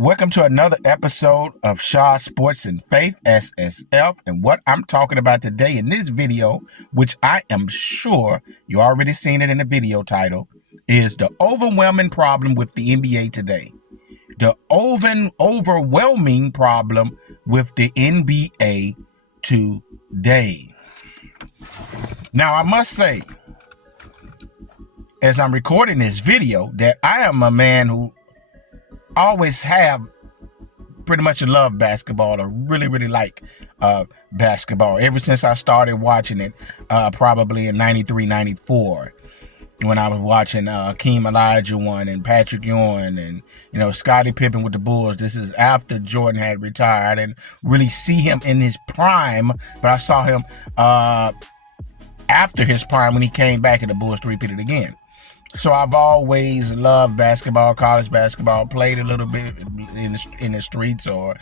Welcome to another episode of Shaw Sports and Faith, SSF. And what I'm talking about today in this video, which I am sure you already seen it in the video title, is the overwhelming problem with the NBA today. The overwhelming problem with the NBA today. Now, I must say, as I'm recording this video, that I am a man who always have pretty much love basketball, or really like basketball ever since I started watching it, probably in 93, 94, when I was watching Hakeem Olajuwon and Patrick Ewing and, Scottie Pippen with the Bulls. This is after Jordan had retired. I didn't really see him in his prime, but I saw him after his prime when he came back and the Bulls three-peated again. So I've always loved basketball, college basketball, played a little bit in the streets or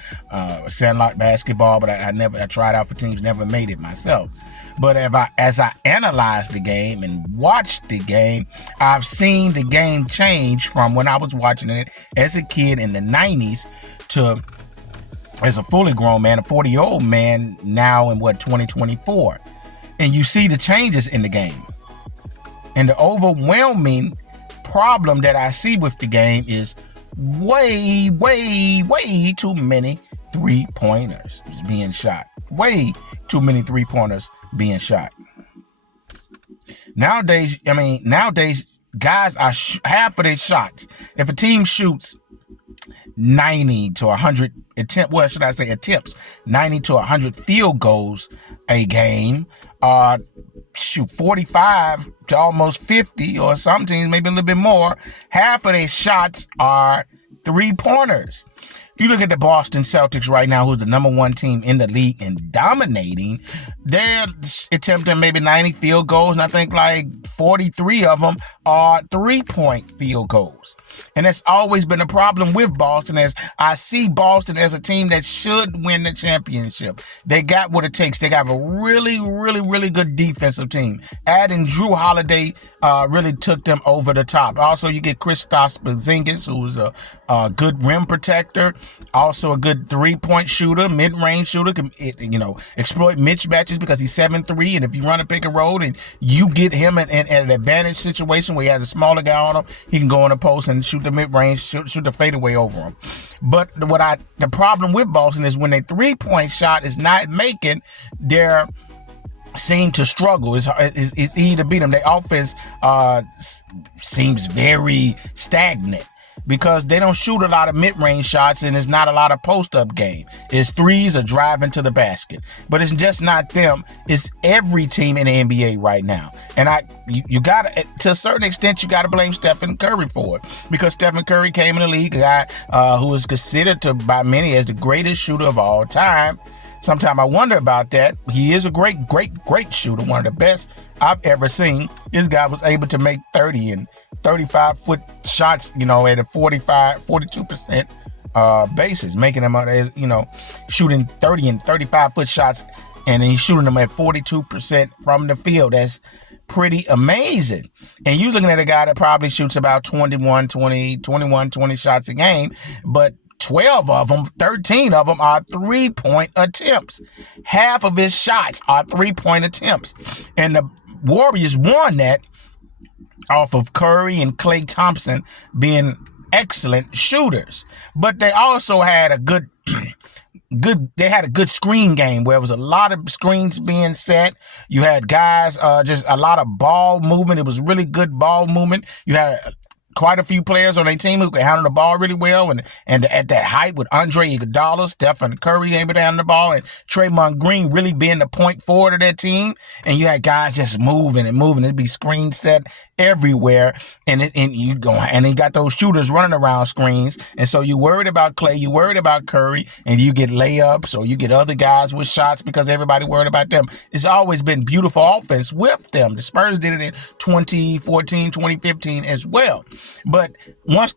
sandlot basketball, but I tried out for teams, never made it myself. But as I analyzed the game and watched the game, I've seen the game change from when I was watching it as a kid in the 90s to as a fully grown man, a 40-year-old man now in 2024. And you see the changes in the game. And the overwhelming problem that I see with the game is way too many three-pointers being shot. Way too many three-pointers being shot. Nowadays, guys are half of their shots. If a team shoots 90 to 100 attempts, 90 to 100 field goals a game, shoot 45 to almost 50, or some teams maybe a little bit more. Half of their shots are three-pointers. If you look at the Boston Celtics right now, who's the number one team in the league and dominating, they're attempting maybe 90 field goals, and I think like 43 of them are three-point field goals. And that's always been a problem with Boston, as I see Boston as a team that should win the championship. They got what it takes. They got a really good defensive team. Adding Drew Holiday really took them over the top. Also, you get Kristaps Porzingis, who's a good rim protector, also a good three-point shooter, mid-range shooter, can exploit mismatches because he's 7'3", and if you run a pick and roll and you get him in an advantage situation where he has a smaller guy on him, he can go in the post and shoot the mid-range, shoot the fadeaway over him. But the problem with Boston is when a three-point shot is not making, they seem to struggle. It's easy to beat them. Their offense seems very stagnant because they don't shoot a lot of mid-range shots, and it's not a lot of post-up game. It's threes or driving to the basket. But it's just not them. It's every team in the NBA right now. And you got to a certain extent, you got to blame Stephen Curry for it, because Stephen Curry came in the league, a guy who is considered by many as the greatest shooter of all time. Sometimes I wonder about that. He is a great shooter, one of the best I've ever seen. This guy was able to make 30 and 35-foot shots, at a 42% basis, making them, shooting 30 and 35-foot shots, and he's shooting them at 42% from the field. That's pretty amazing. And you're looking at a guy that probably shoots about 21, 20 shots a game, but 13 of them are three-point attempts. Half of his shots are three-point attempts. And the Warriors won that off of Curry and Klay Thompson being excellent shooters. But they also had a good screen game where it was a lot of screens being set. You had guys, just a lot of ball movement. It was really good ball movement. You had quite a few players on their team who could handle the ball really well, and at that height with Andre Iguodala, Stephen Curry able to handle the ball, and Draymond Green really being the point forward of that team. And you had guys just moving. It'd be screen set everywhere, and you got those shooters running around screens. And so you worried about Klay, you worried about Curry, and you get layups, or you get other guys with shots because everybody worried about them. It's always been beautiful offense with them. The Spurs did it in 2014, 2015 as well. But once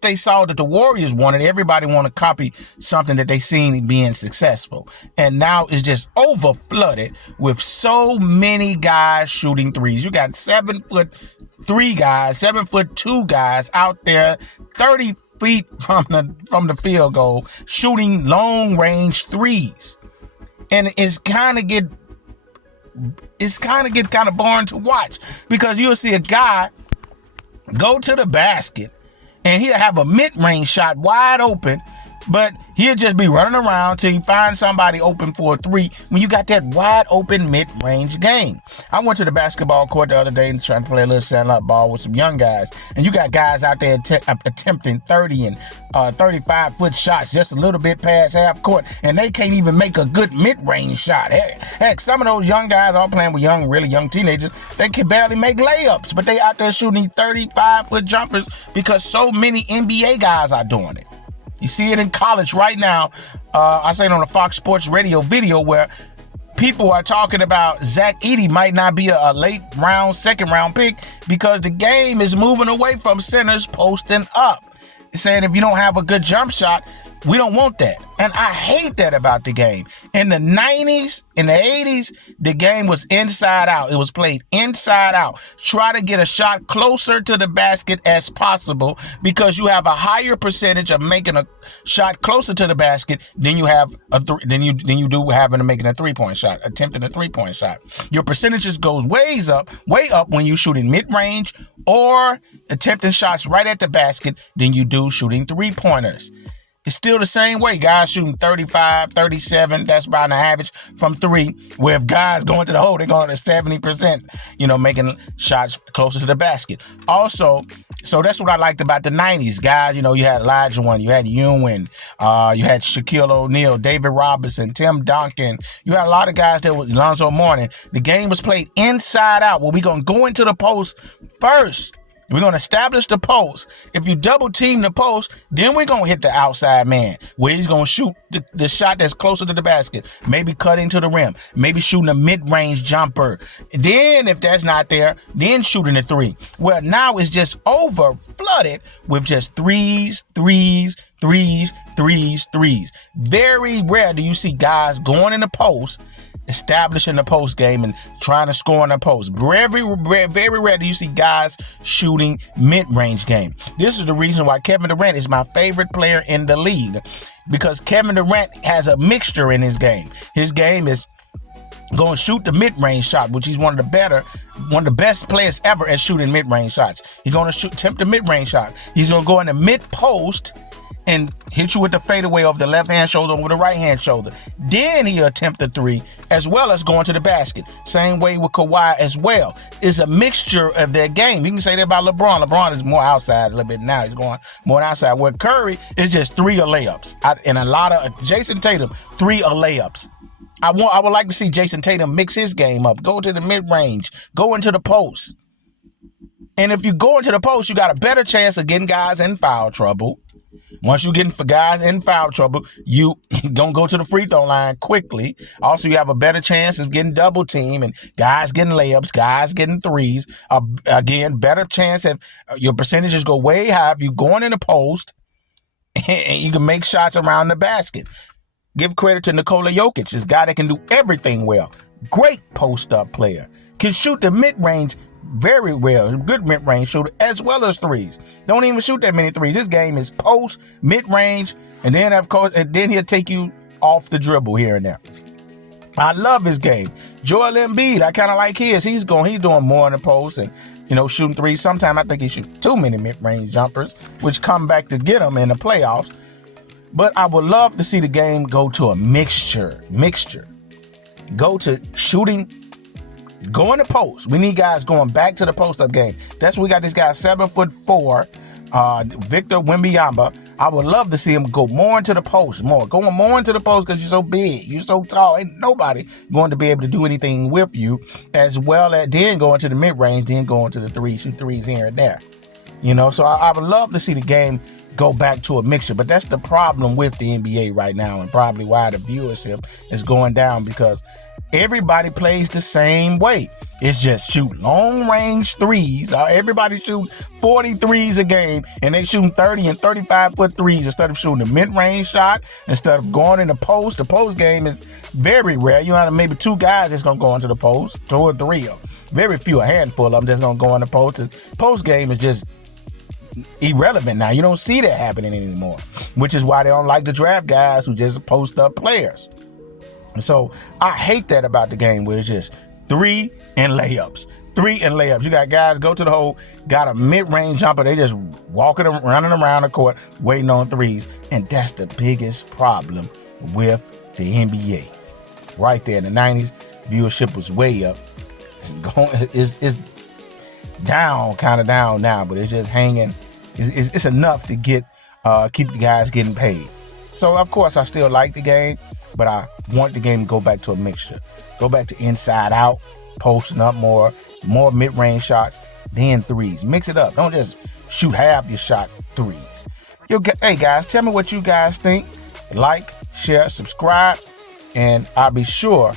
they saw that the Warriors wanted, everybody want to copy something that they seen being successful. And now it's just over flooded with so many guys shooting threes. You got 7'3" guys, 7'2" guys out there, 30 feet from the field goal, shooting long range threes. And it's kind of get boring to watch, because you'll see a guy go to the basket and he'll have a mid-range shot wide open, but he'll just be running around till he finds somebody open for a three when you got that wide open mid-range game. I went to the basketball court the other day and trying to play a little sandlot ball with some young guys, and you got guys out there attempting 30 and 35-foot shots just a little bit past half court, and they can't even make a good mid-range shot. Heck, some of those young guys all playing with really young teenagers, they can barely make layups, but they out there shooting 35-foot jumpers because so many NBA guys are doing it. You see it in college right now. I say it on a Fox Sports Radio video where people are talking about Zach Edey might not be a late round, second round pick, because the game is moving away from centers posting up. It's saying if you don't have a good jump shot, we don't want that. And I hate that about the game. In the 90s, in the 80s, the game was inside out. It was played inside out. Try to get a shot closer to the basket as possible, because you have a higher percentage of making a shot closer to the basket than you have than you do having to making a 3-point shot, attempting a 3-point shot. Your percentages goes way up when you shooting mid-range or attempting shots right at the basket than you do shooting 3-pointers. It's still the same way. Guys shooting 35, 37, that's about an average from 3, where if guys going to the hole, they're going to 70%, making shots closer to the basket. Also, so that's what I liked about the 90s. Guys, you had Olajuwon, you had Ewing, you had Shaquille O'Neal, David Robinson, Tim Duncan. You had a lot of guys there with Alonzo Mourning. The game was played inside out, where we're going to go into the post first. We're going to establish the post. If you double team the post, then we're going to hit the outside man, where he's going to shoot the shot that's closer to the basket, maybe cutting to the rim, maybe shooting a mid-range jumper. Then if that's not there, then shooting a 3. Well, now it's just over flooded with just threes. Very rare do you see guys going in the post, establishing the post game and trying to score in the post. Very rare do you see guys shooting mid-range game. This is the reason why Kevin Durant is my favorite player in the league, because Kevin Durant has a mixture in his game. His game is going to shoot the mid-range shot, which he's one of the best players ever at shooting mid-range shots. He's going to attempt the mid-range shot. He's going to go in the mid-post and hit you with the fadeaway over the left-hand shoulder over the right-hand shoulder. Then he'll attempt the 3, as well as going to the basket. Same way with Kawhi as well. It's a mixture of their game. You can say that about LeBron. LeBron is more outside a little bit now. He's going more outside. Where Curry is just 3 or layups. And a lot of Jason Tatum, 3 or layups. I would like to see Jason Tatum mix his game up. Go to the mid-range. Go into the post. And if you go into the post, you got a better chance of getting guys in foul trouble. Once you get for guys in foul trouble, you gonna go to the free throw line quickly. Also, you have a better chance of getting double team and guys getting layups, guys getting 3s. Again, better chance if your percentages go way high if you're going in the post and you can make shots around the basket. Give credit to Nikola Jokic, this guy that can do everything well. Great post-up player. Can shoot the mid-range very well. Good mid-range shooter as well as 3s. Don't even shoot that many 3s. This game is post, mid-range, and then of course, then he'll take you off the dribble here and there. I love his game. Joel Embiid, I kind of like his. He's doing more in the post and shooting 3s. Sometimes I think he shoots too many mid-range jumpers, which come back to get him in the playoffs. But I would love to see the game go to a mixture. Go to shooting. Go in the post. We need guys going back to the post-up game. That's we got this guy 7'4", Victor Wembanyama. I would love to see him go more into the post, going more into the post, because you're so big, you're so tall. Ain't nobody going to be able to do anything with you, as well as then go into the mid-range, then go into the 3s, shoot 3s here and there. So I would love to see the game go back to a mixture, but that's the problem with the NBA right now, and probably why the viewership is going down, because everybody plays the same way. It's just shoot long range 3s. Everybody shoot 43s a game, and they shooting 30 and 35-foot 3s instead of shooting a mid-range shot, instead of going in the post. The post game is very rare. You have maybe 2 guys that's going to go into the post, 2 or 3 of them. Very few, a handful of them that's going to go in the post. The post game is just irrelevant now. You don't see that happening anymore, which is why they don't like to draft guys who just post up players. So I hate that about the game, where it's just 3 and layups. 3 and layups. You got guys go to the hole, got a mid-range jumper. They just walking, running around the court, waiting on threes. And that's the biggest problem with the NBA. Right there in the 90s, viewership was way up. It's down, kind of down now, but it's just hanging. It's enough to get keep the guys getting paid. So of course I still like the game, but I want the game to go back to a mixture. Go back to inside out, posting up more mid-range shots, then threes. Mix it up. Don't just shoot half your shot threes. Hey guys, tell me what you guys think. Like, share, subscribe, and I'll be sure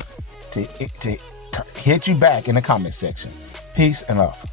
to hit you back in the comment section. Peace and love.